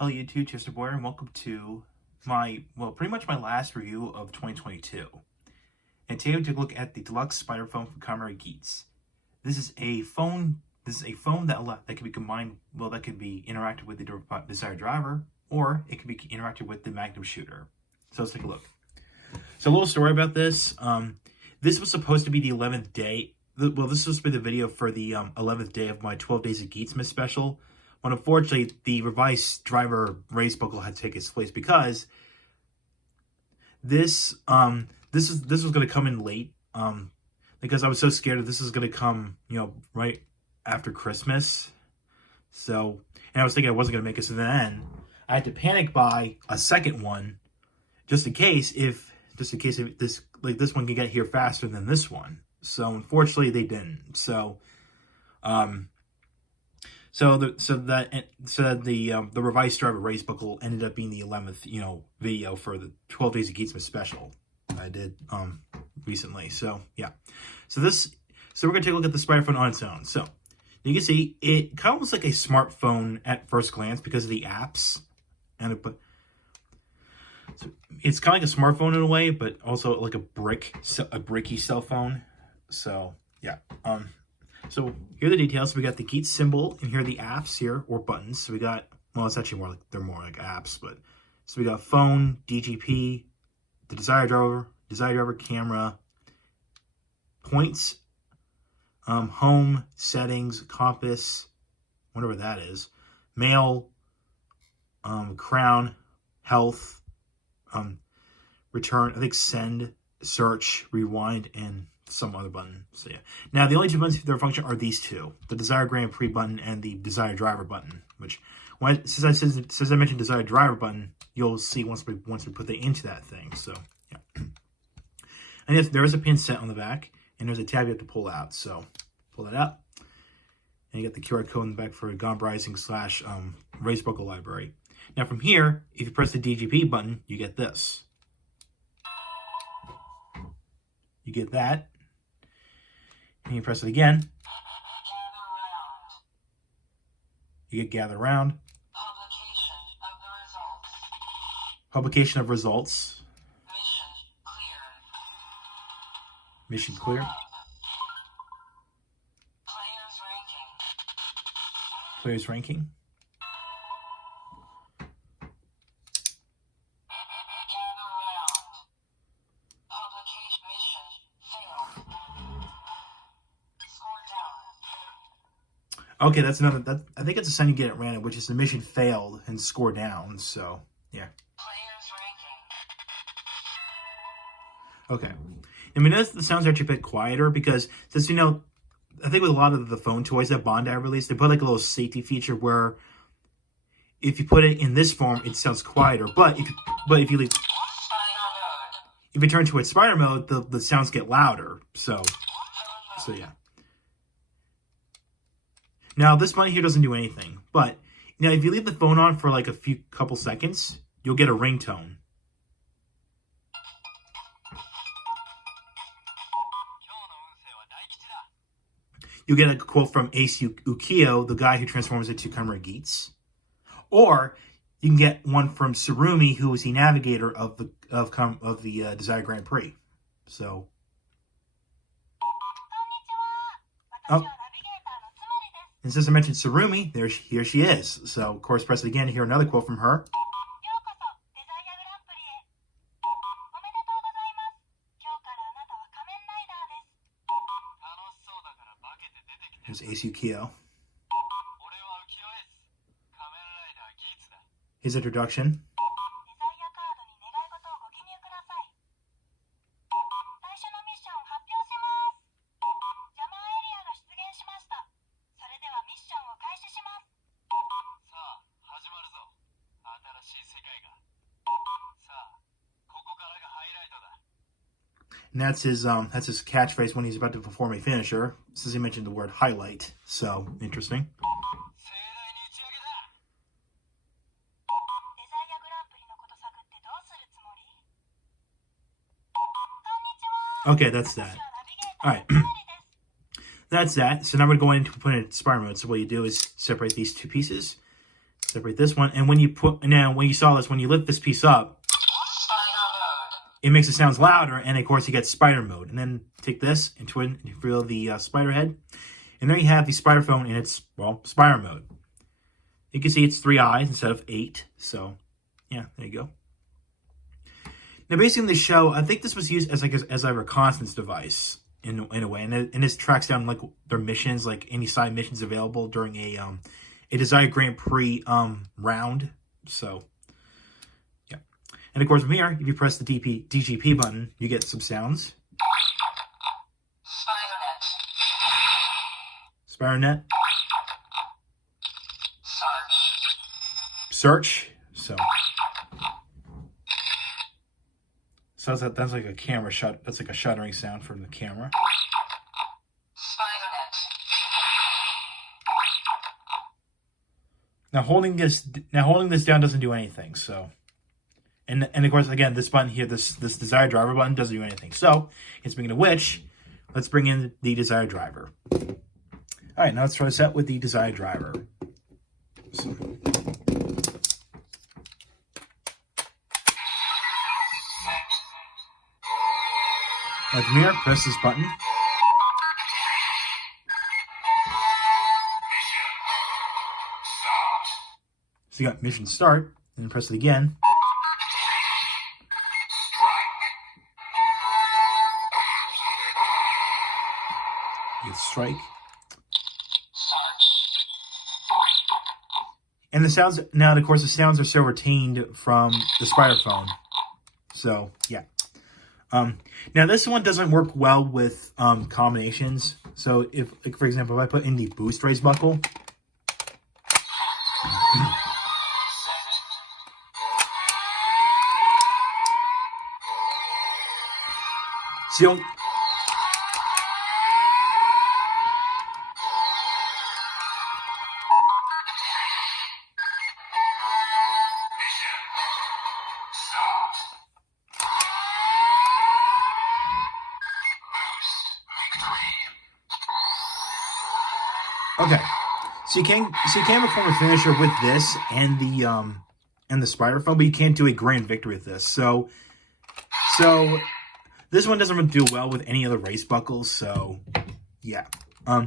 Hello YouTube, Chester Boyer, and welcome to pretty much my last review of 2022. And today we took a look at the deluxe SpiderPhone from Kamen Geats. This is a phone that can be combined, that could be interacted with the desired driver, or it can be interacted with the Magnum shooter. So let's take a look. So a little story about this. This was supposed to be the 11th day. This was supposed to be the video for the 11th day of my 12 Days of Geats special. But unfortunately, the revised driver race buckle had to take its place because this was going to come in late. Because I was so scared that this is going to come, right after Christmas. So, and I was thinking I wasn't going to make it. So then I had to panic buy a second one, just in case if this one can get here faster than this one. So unfortunately, they didn't. So, the revised driver race buckle ended up being the 11th, video for the 12 Days of Geats special I did recently. So yeah, so we're gonna take a look at the SpiderPhone on its own. So you can see it kind of looks like a smartphone at first glance because of the apps, and so it's kind of like a smartphone in a way, but also like a bricky cell phone. So yeah, so here are the details. So we got the Geats symbol, and here are the apps here, or buttons. So we got, it's actually they're more like apps, but so we got phone, DGP, the desired driver, camera, points, home, settings, compass, whatever that is, mail, crown, health, return, I think send, search, rewind, and some other button. So yeah. Now the only two buttons that function are these two: the desired Grand Prix button and the desired driver button. Which, since I mentioned desired driver button, you'll see once we put that into that thing. So yeah. And yes, there is a pin set on the back, and there's a tab you have to pull out. So pull that out, and you get the QR code in the back for Gone Rising / Race Buckle Library. Now from here, if you press the DGP button, you get this. You get that. And you press it again. You get gather round. Publication of results. Mission clear. Players ranking. Okay, that's another. I think it's a sign you get at random, which is the mission failed and score down. So yeah. Okay, I mean, the sounds are actually a bit quieter because since I think with a lot of the phone toys that Bandai released, they put like a little safety feature where if you put it in this form, it sounds quieter. But if you turn to its spider mode, the sounds get louder. So yeah. Now, this button here doesn't do anything, but if you leave the phone on for like a couple seconds, you'll get a ringtone. You'll get a quote from Ace Ukiyo, the guy who transforms into Kamen Geats, or you can get one from Tsumuri, who is the navigator of the Desire Grand Prix. So, and since I mentioned Tsumuri, here she is. So, of course, press it again to hear another quote from her. Here's Ace Ukiyo. His introduction. And that's his catchphrase when he's about to perform a finisher, since he mentioned the word highlight. So, interesting. Okay, that's that. Alright. That's that. So now we're going to put it in Spider mode. So what you do is separate these two pieces. Separate this one. And when you saw this, when you lift this piece up, it makes the sounds louder, and of course you get spider mode. And then take this and twin and feel the spider head. And there you have the SpiderPhone in its, well, spider mode. You can see it's 3 eyes instead of 8. So, yeah, there you go. Now, basically in the show, I think this was used as a reconnaissance device in a way. And this tracks down like their missions, like any side missions available during a Desire Grand Prix round. So, yeah. And of course, from here, if you press the DGP button, you get some sounds. SpiderNet. Search. So that's like a camera shut. That's like a shuttering sound from the camera. Now holding this down doesn't do anything. So, and of course again this button here, this Desire Driver button doesn't do anything. So, speaking of which, let's bring in the Desire Driver. All right, now let's try this out with the Desire Driver. So, like from here, press this button. So you got mission start, and then press it again. You get strike. And the sounds, now of course the sounds are still retained from the SpiderPhone. So, yeah. Now this one doesn't work well with combinations. So if, like for example, if I put in the boost raise buckle, so okay, so you can perform a finisher with this and the SpiderPhone, but you can't do a grand victory with this. So this one doesn't really do well with any other race buckles. So yeah. Now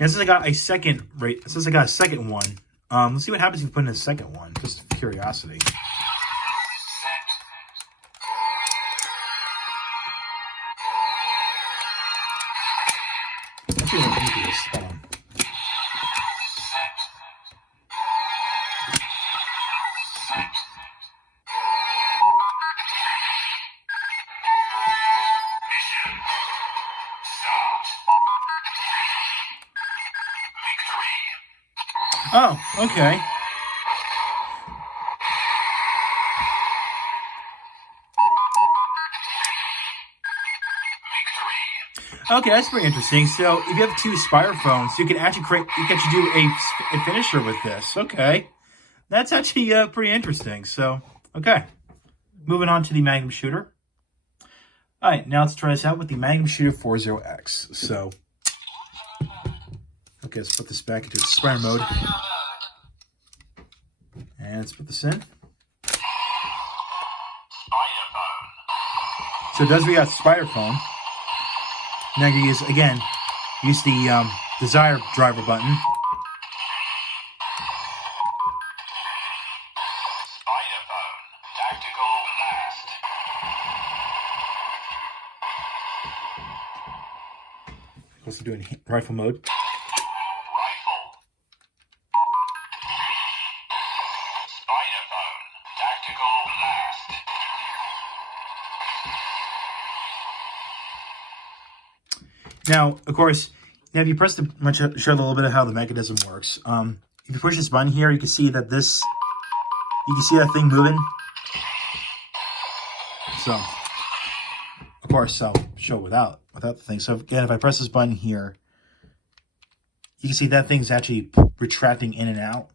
since I got a second one, let's see what happens if you put in a second one. Just curiosity. Actually, let me do this. Hold on. Oh, okay. Okay, that's pretty interesting. So, if you have 2 SpiderPhones, you can actually do a finisher with this. Okay, that's actually pretty interesting. So, okay, moving on to the Magnum Shooter. All right, now let's try this out with the Magnum Shooter 40X. So, okay, let's put this back into its Spider mode. And let's put this in. So it does we got SpiderPhone. Now you use the Desire Driver button. Also doing rifle mode. Now, of course, if you press the, I'm going to show a little bit of how the mechanism works. If you push this button here, you can see that that thing moving. So, of course, I'll show without the thing. So again, if I press this button here, you can see that thing's actually retracting in and out.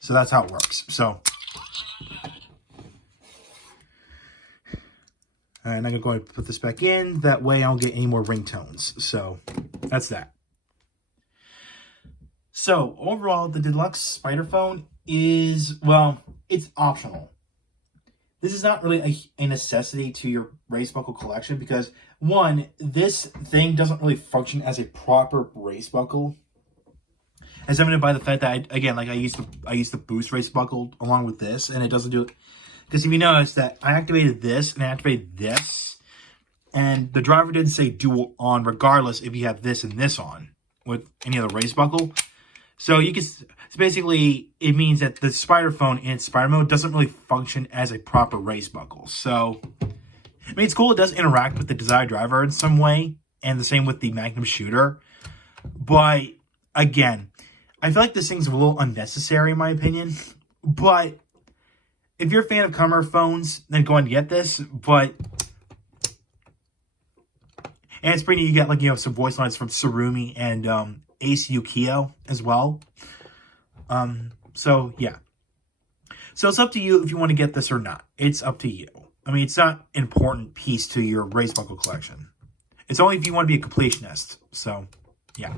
So that's how it works. So, and I'm going to go ahead and put this back in. That way I don't get any more ringtones. So that's that. So overall, the deluxe SpiderPhone is, well, it's optional. This is not really a necessity to your race buckle collection because, one, this thing doesn't really function as a proper race buckle. As evident by the fact that, I used the boost race buckle along with this, and it doesn't do it. Because if you notice that I activated this and I activated this, and the driver didn't say dual on regardless if you have this and this on with any other race buckle. So you can, so basically, it means that the SpiderPhone in its Spider mode doesn't really function as a proper race buckle. So, I mean, it's cool. It does interact with the desired driver in some way, and the same with the Magnum shooter. But, again, I feel like this thing's a little unnecessary in my opinion. But, if you're a fan of Kamen phones, then go and get this. But, and it's pretty neat. You get, some voice lines from Tsumuri and, Ace Yukio as well. So, yeah. So, it's up to you if you want to get this or not. It's up to you. I mean, it's not an important piece to your race buckle collection. It's only if you want to be a completionist. So, yeah.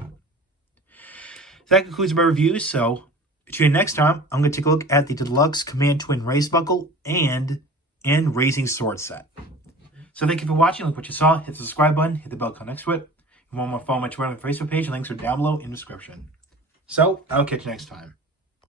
So that concludes my review. So, tune in next time. I'm going to take a look at the Deluxe Command Twin Race Buckle and Raising Sword Set. So, thank you for watching. Like what you saw. Hit the subscribe button. Hit the bell icon next to it. If you want more, follow my Twitter and Facebook page. Links are down below in the description. So, I'll catch you next time.